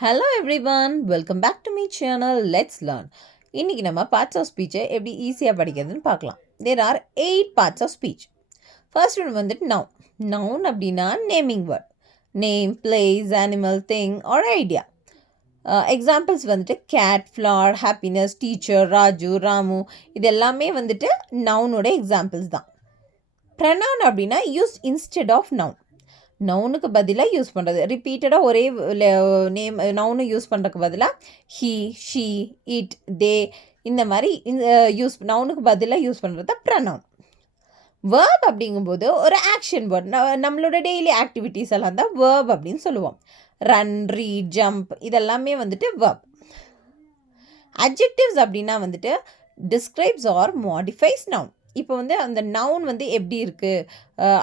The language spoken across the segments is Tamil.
Hello everyone, welcome back to my channel. Let's learn. இன்றைக்கி நம்ம பார்ட்ஸ் ஆஃப் ஸ்பீச்சை எப்படி ஈஸியாக படிக்கிறதுன்னு பார்க்கலாம். There are 8 parts of speech. First one வந்துட்டு நவுன். நவுன் அப்படின்னா naming word. Name, place, animal, thing or idea. Examples வந்துட்டு cat, flower, happiness, teacher, Raju, Ramu, இது எல்லாமே வந்துட்டு நவுனோட எக்ஸாம்பிள்ஸ் தான். ப்ரனவுன் அப்படின்னா யூஸ் இன்ஸ்டெட் ஆஃப் நவுன். நவுனுக்கு பதிலாக யூஸ் பண்ணுறது. ரிப்பீட்டடாக ஒரே நேம் நவுனு யூஸ் பண்ணுறதுக்கு பதிலாக ஹீ, ஷீ, இட், தே இந்த மாதிரி நவுனுக்கு பதிலாக யூஸ் பண்ணுறது தான் ப்ரனவுன். வேர்ப் அப்படிங்கும்போது ஒரு ஆக்ஷன் வேர்ட். நம்மளோட டெய்லி ஆக்டிவிட்டீஸ் எல்லாம் தான் வேர்ப் அப்படின்னு சொல்லுவோம். ரன், ரீட், ஜம்ப் இதெல்லாமே வந்துட்டு வேர்ப். அட்ஜெக்டிவ்ஸ் அப்படின்னா வந்துட்டு டிஸ்கிரைப்ஸ் ஆர் மாடிஃபைஸ் நவுன். இப்போ வந்து அந்த நவுன் வந்து எப்படி இருக்குது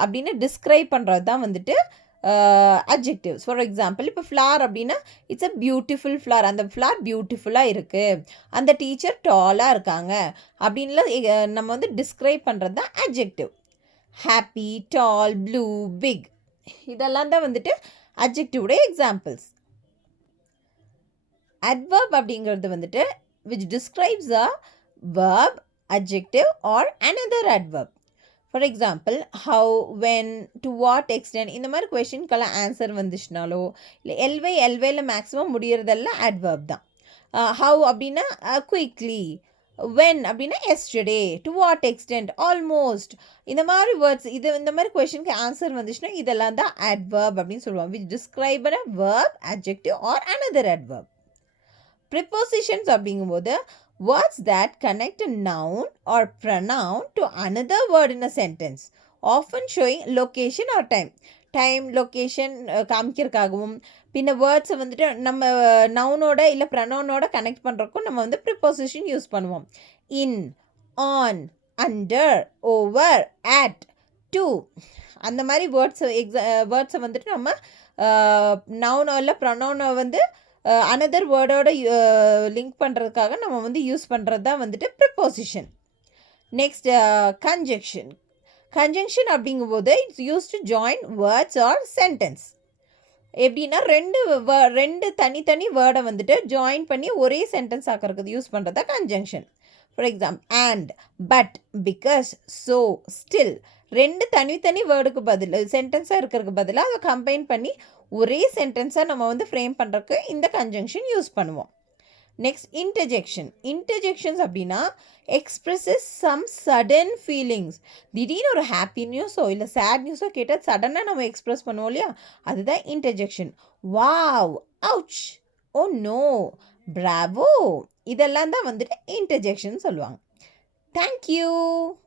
அப்படின்னு டிஸ்கிரைப் பண்ணுறது தான் வந்துட்டு அட்ஜெக்டிவ்ஸ். ஃபார் எக்ஸாம்பிள் இப்போ ஃப்ளார் அப்படின்னா இட்ஸ் அ பியூட்டிஃபுல் ஃப்ளார். அந்த ஃப்ளார் பியூட்டிஃபுல்லாக இருக்குது, அந்த டீச்சர் டாலாக இருக்காங்க அப்படின்லாம் நம்ம வந்து டிஸ்கிரைப் பண்ணுறது தான் அட்ஜெக்டிவ். ஹாப்பி, டால், ப்ளூ, பிக் இதெல்லாம் தான் வந்துட்டு அட்ஜெக்டிவோட எக்ஸாம்பிள்ஸ். அட்வர்ப் அப்படிங்கிறது வந்துட்டு which describes a verb, adjective or another adverb. For example, how, when, to what extent இந்த மாதிரி கொஷின்கெல்லாம் ஆன்சர் வந்துச்சுனாலோ இல்லை எல்வேல மேக்ஸிமம் முடியறதெல்லாம் அட்வர்ப் தான். how அப்படின்னா குயிக்லி, when அப்படின்னா yesterday, to what extend, almost இந்த மாதிரி வேர்ட்ஸ் இந்த மாதிரி கொஷினுக்கு ஆன்சர் வந்துச்சுன்னா இதெல்லாம் தான் அட்வர்ப் அப்படின்னு சொல்லுவாங்க. which describe a verb, adjective or another adverb. Prepositions அப்படிங்கும்போது words that connect a noun or pronoun to another word in a sentence, often showing location or time. Time, location காமிக்கிறதுக்காகவும் பின்ன வேர்ட்ஸை வந்துட்டு நம்ம நவுனோட இல்லை ப்ரனவுனோட கனெக்ட் பண்ணுறக்கும் நம்ம வந்து ப்ரிப்போசிஷன் யூஸ் பண்ணுவோம். In, on, under, over, at, to அந்த மாதிரி வேர்ட்ஸை வந்துட்டு நம்ம நவுனோ இல்லை ப்ரனவுனோ வந்து அனதர் வேர்டோட லிங்க் பண்ணுறதுக்காக நம்ம வந்து யூஸ் பண்ணுறது தான் வந்துட்டு ப்ரிப்போசிஷன். Next conjunction. கன்ஜங்ஷன் அப்படிங்கும்போது it's use to join words R sentence. எப்படின்னா ரெண்டு தனித்தனி வேர்டை வந்துட்டு ஜாயின் பண்ணி ஒரே சென்டென்ஸ் ஆக்கிறதுக்கு யூஸ் பண்ணுறது தான் conjunction. For example and, but, because, so, still ரெண்டு தனித்தனி வேர்டுக்கு பதில் சென்டென்ஸாக இருக்கிறதுக்கு பதிலாக அதை கம்பைன் பண்ணி ஒரே சென்டென்ஸாக நம்ம வந்து ஃப்ரேம் பண்ணுறதுக்கு இந்த கன்ஜங்ஷன் யூஸ் பண்ணுவோம். Next interjection. இன்டர்ஜெக்ஷன்ஸ் அப்படின்னா எக்ஸ்பிரஸஸ் சம் சடன் ஃபீலிங்ஸ். திடீர்னு ஒரு ஹாப்பி நியூஸோ இல்லை சேட் நியூஸோ கேட்டால் சடனாக நம்ம எக்ஸ்ப்ரெஸ் பண்ணுவோம் இல்லையா, அதுதான் interjection. Wow, ouch, oh no, bravo இதெல்லாம் தான் வந்துட்டு இன்டர்ஜெக்ஷன் சொல்லுவாங்க. தேங்க்யூ.